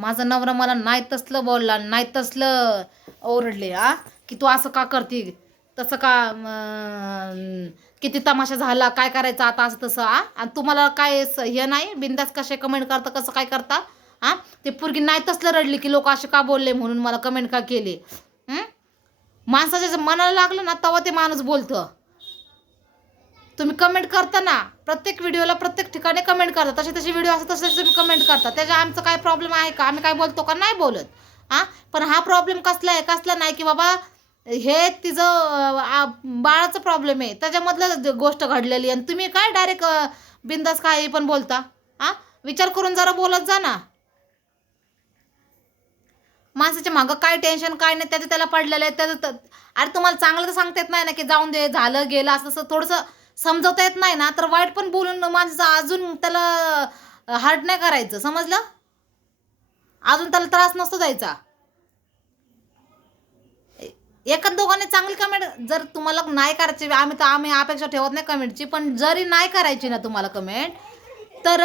माझा नवरा मला नाही तसलं बोलला नाही तसलं ओरडले आ? की तू असं का करते? तसं का किती तमाशा झाला काय करायचं आता असं तसं आ? आणि तुम्हाला काय स- हे नाही बिंदास कसे कमेंट करता कसं काय करता? हां ते पोरगी नाही तसलं रडली की लोक असे का बोलले म्हणून मला कमेंट का केले? माणसाच्या जर मनाला लागलं ना तेव्हा ते माणूस बोलतं. तुम्ही कमेंट करता ना प्रत्येक व्हिडिओला प्रत्येक ठिकाणी कमेंट करता. तसे तसे व्हिडिओ असतात तसे तुम्ही कमेंट करता. त्याच्या आमचं काय प्रॉब्लेम आहे का? आम्ही काय बोलतो का? नाही बोलत. हां? पण हा प्रॉब्लेम कसला आहे कसला नाही की बाबा हे तिचं बाळाचं प्रॉब्लेम आहे. त्याच्यामधलं गोष्ट घडलेली आहे. आणि तुम्ही काय डायरेक्ट बिंदास काही पण बोलता? हां? विचार करून जरा बोलत जा ना. माणसाच्या मागं काय टेन्शन काय नाही त्याचं त्याला पडलेलं आहे. त्याचं अरे तुम्हाला चांगलं तर सांगता येत नाही ना की जाऊन दे झालं गेलं असं असं थोडंसं समजवता येत नाही ना तर वाईट पण बोलून माणसं अजून त्याला हार्ट नाही करायचं समजलं? अजून त्याला त्रास नसतो द्यायचा. एका दोघांनी चांगली कमेंट जर तुम्हाला नाही करायची आम्ही तर आम्ही अपेक्षा ठेवत नाही कमेंटची पण जरी नाही करायची ना तुम्हाला कमेंट तर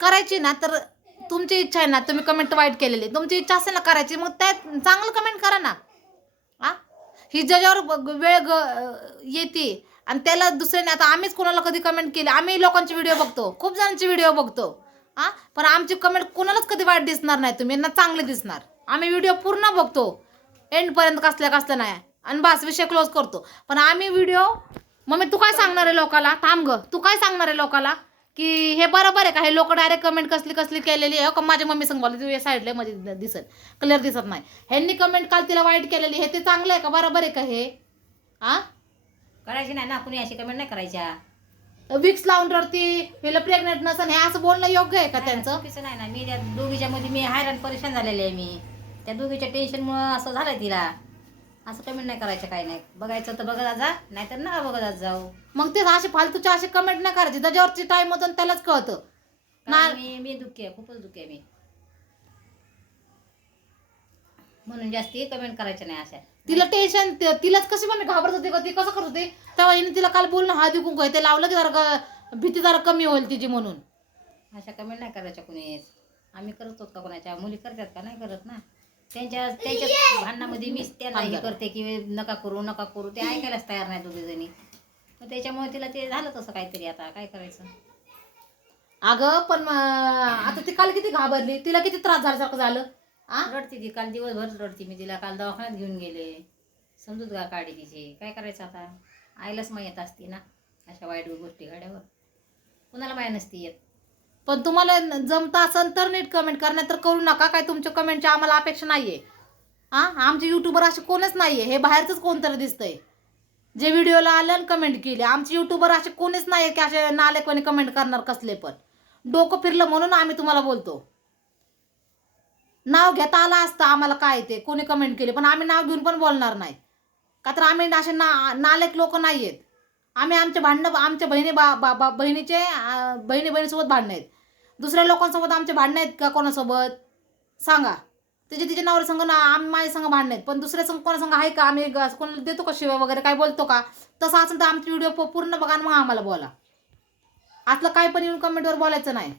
करायची ना तर तुमची इच्छा आहे ना तुम्ही कमेंट वाईट केलेली. तुमची इच्छा असेल ना करायची मग त्या चांगलं कमेंट करा ना. आ? ही ज्याच्यावर वेळ ग येते आणि त्याला दुसऱ्याने आता आम्हीच कोणाला कधी कमेंट केली? आम्ही लोकांचे व्हिडिओ बघतो. खूप जणांचे व्हिडिओ बघतो. हां? पण आमची कमेंट कोणालाच कधी वाईट दिसणार नाही तुम्ही. यांना चांगले दिसणार. आम्ही व्हिडिओ पूर्ण बघतो. एंडपर्यंत कसल्या कसल्या नाही. आणि बस विषय क्लोज करतो. पण आम्ही व्हिडिओ मम्मी तू काय सांगणार आहे लोकाला? थांब ग. तू काय सांगणार आहे लोकाला? की हे बरोबर आहे का? हे लोक डायरेक्ट कमेंट कसली कसली केलेली आहे? हो का? माझ्या मम्मी सांग तू या साईडला मध्ये दिसत क्लिअर दिसत नाही. ह्यांनी कमेंट काल तिला वाईट केलेली हे ते चांगलं आहे का? बरोबर आहे का हे? हां? करायची नाही ना कुणी अशी कमेंट नाही करायच्या. विक्स लावून रडती हिला प्रेग्नेंट नसन हे असं बोलणं योग्य आहे का त्यांचं? चुकीचं नाही ना मी त्या दोघीच्या मध्ये मी हैराण परेशान झालेले आहे मी. त्या दोघीच्या टेन्शनमुळं असं झालंय तिला. असं कमेंट नाही करायचं काही नाही. बघायचं तर बघत जा नाहीतर ना बघत जाऊ. मग ते असे फालतूचे असे कमेंट नाही करायचे. त्याच्यावरची टाइम होतं आणि त्यालाच कळतं. ना कारण मी मी दुःखी आहे खूपच दुःखी आहे मी. म्हणून जास्ती कमेंट करायचे नाही अशा. तिला टेन्शन तिलाच कशी पण घाबरत होती ती कसं करत होती? तेव्हा हिने तिला काल बोलणं हा कुंकू ते लावलं की जरा भीती जरा कमी होईल तिची म्हणून. अशा कमेंट नाही करायच्या कुणीच. आम्ही करत होत का कोणाच्या? मुली करतात का? नाही करत ना. त्यांच्या त्यांच्या भांडणामध्ये मीच त्यांना हे करते की नका करू नका करू. ते ऐकायलाच तयार नाही दोघी जणी. मग त्याच्यामुळे तिला ते झालं तसं काहीतरी आता. काय करायचं? अगं पण आता ती काल किती घाबरली? तिला किती त्रास झाल्यासारखं झालं? आ? रडती ती. काल दिवसभर रडती मी तिला. काल दवाखान्यात घेऊन गेले. समजूत का काढी तिची? काय करायचं आता? आईलाच माहीत असते ना अशा वाईट गोष्टी घड्यावर. कुणाला माहीत नसती येत. पण तुम्हाला जमतं असेल तर नीट कमेंट कर नाही तर करू नका. काय तुमच्या कमेंटची आम्हाला अपेक्षा नाहीये. हा आमचे युट्यूबर असे कोणच नाहीये. हे बाहेरचंच कोणतरी दिसतंय. जे व्हिडिओला आलं आणि कमेंट केली. आमचे युट्यूबर असे कोणीच नाही की असे नालेकवानी कमेंट करणार कसले पण. डोकं फिरलं म्हणून आम्ही तुम्हाला बोलतो. नाव घेता आलं असतं आम्हाला काय ते? कोणी कमेंट केली? पण आम्ही नाव घेऊन पण बोलणार नाही. का तर आम्ही असे ना नालेक लोक नाही आहेत आम्ही आमचे भांडणं आमच्या बहिणी बा बा बा बहिणीचे बहिणी बहिणीसोबत भांडणं आहेत. दुसऱ्या लोकांसोबत आमचे भांडणं आहेत का कोणासोबत? सांगा. तिचे तिचे नवरे संघ ना आम्ही माझ्या संघ भांडणं आहेत. पण दुसऱ्या संघ कोणासंघ आहे का? आम्ही ग- कोणाला देतो का शिवाय वगैरे? काय बोलतो का? तसं असेल तर आमचे व्हिडिओ पूर्ण बघा मग आम्हाला बोला. असलं काय पण येऊन कमेंटवर बोलायचं नाही.